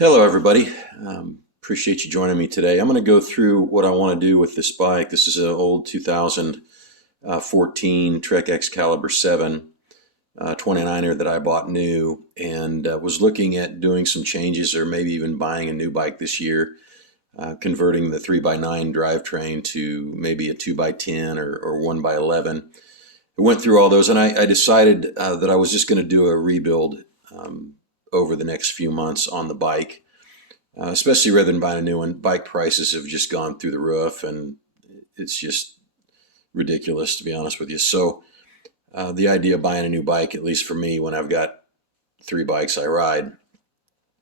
Hello, everybody. Appreciate you joining me today. I'm going to go through what I want to do with this bike. This is an old 2014 Trek Excalibur 7 29er that I bought new and was looking at doing some changes or maybe even buying a new bike this year, converting the 3x9 drivetrain to maybe a 2x10 or 1x11. I went through all those and I decided that I was just going to do a rebuild over the next few months on the bike, especially rather than buying a new one. Bike prices have just gone through the roof, and it's just ridiculous, to be honest with you. So the idea of buying a new bike, at least for me, when I've got three bikes I ride,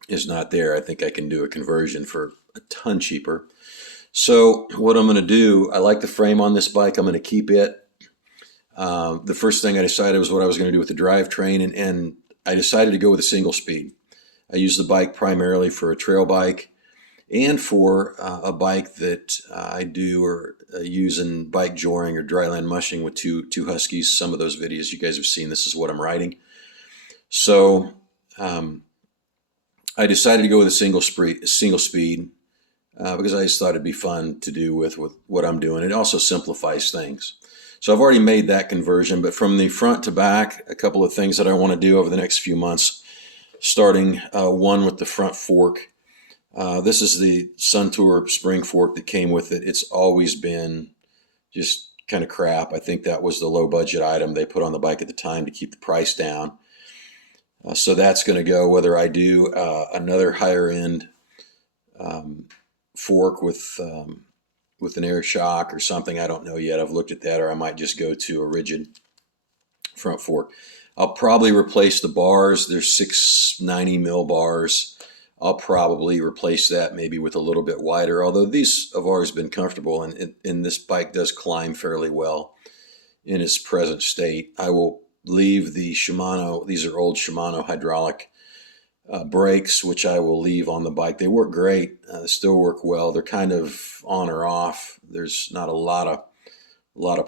is not there. I think I can do a conversion for a ton cheaper. So what I'm going to do, I like the frame on this bike. I'm going to keep it. The first thing I decided was what I was going to do with the drivetrain, and I decided to go with a single speed. I use the bike primarily for a trail bike and for a bike that I do or use in bike joring or dryland mushing with two Huskies. Some of those videos you guys have seen, this is what I'm riding. So I decided to go with a single speed because I just thought it'd be fun to do with what I'm doing. It also simplifies things. So I've already made that conversion, but from the front to back, a couple of things that I want to do over the next few months, starting one with the front fork. This is the Suntour spring fork that came with it. It's always been just kind of crap. I think that was the low budget item they put on the bike at the time to keep the price down. So that's going to go, whether I do another higher end fork with an air shock or something. I don't know yet. I've looked at that, or I might just go to a rigid front fork. I'll probably replace the bars. There's 690 mil bars. I'll probably replace that maybe with a little bit wider, although these have always been comfortable, and this bike does climb fairly well in its present state. I will leave the Shimano, these are old Shimano hydraulic brakes, which I will leave on the bike. They work great. They still work well. They're kind of on or off. There's not a lot of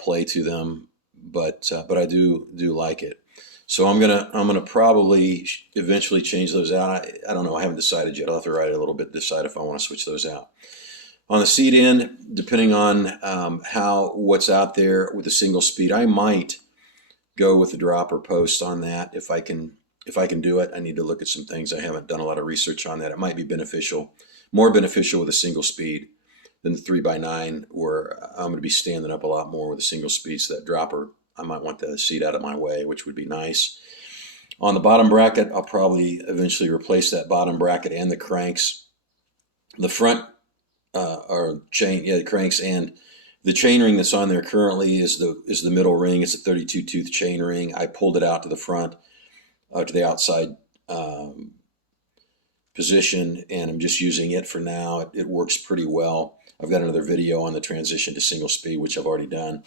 play to them, but I do like it. So I'm gonna probably eventually change those out. I don't know. I haven't decided yet. I'll have to ride it a little bit to decide if I want to switch those out. On the seat end, depending on what's out there with a single speed, I might go with the dropper post on that if I can do it. I need to look at some things. I haven't done a lot of research on that. It might be more beneficial with a single speed than the 3x9, where I'm going to be standing up a lot more with a single speed. So that dropper, I might want the seat out of my way, which would be nice. On the bottom bracket, I'll probably eventually replace that bottom bracket and the cranks. The front the cranks and the chain ring that's on there currently is the middle ring. It's a 32 tooth chain ring. I pulled it out to the front, to the outside position, and I'm just using it for now. It works pretty well. I've got another video on the transition to single speed, which I've already done.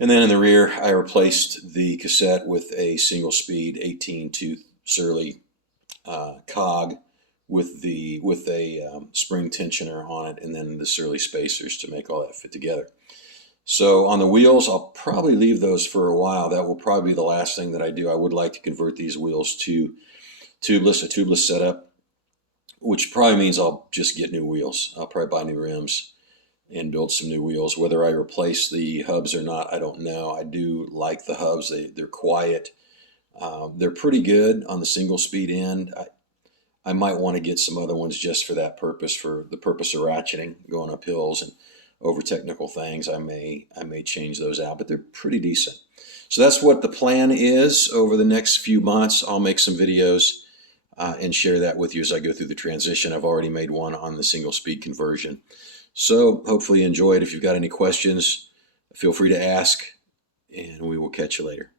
And then in the rear, I replaced the cassette with a single speed 18 tooth Surly cog with a spring tensioner on it, and then the Surly spacers to make all that fit together. So on the wheels, I'll probably leave those for a while. That will probably be the last thing that I do. I would like to convert these wheels to a tubeless setup, which probably means I'll just get new wheels. I'll probably buy new rims and build some new wheels. Whether I replace the hubs or not, I don't know. I do like the hubs. They're quiet. They're pretty good on the single speed end. I might want to get some other ones just for that purpose, for the purpose of ratcheting, going up hills and over technical things. I may change those out, but they're pretty decent. So that's what the plan is over the next few months. I'll make some videos and share that with you as I go through the transition. I've already made one on the single speed conversion. So hopefully you enjoy it. If you've got any questions, feel free to ask, and we will catch you later.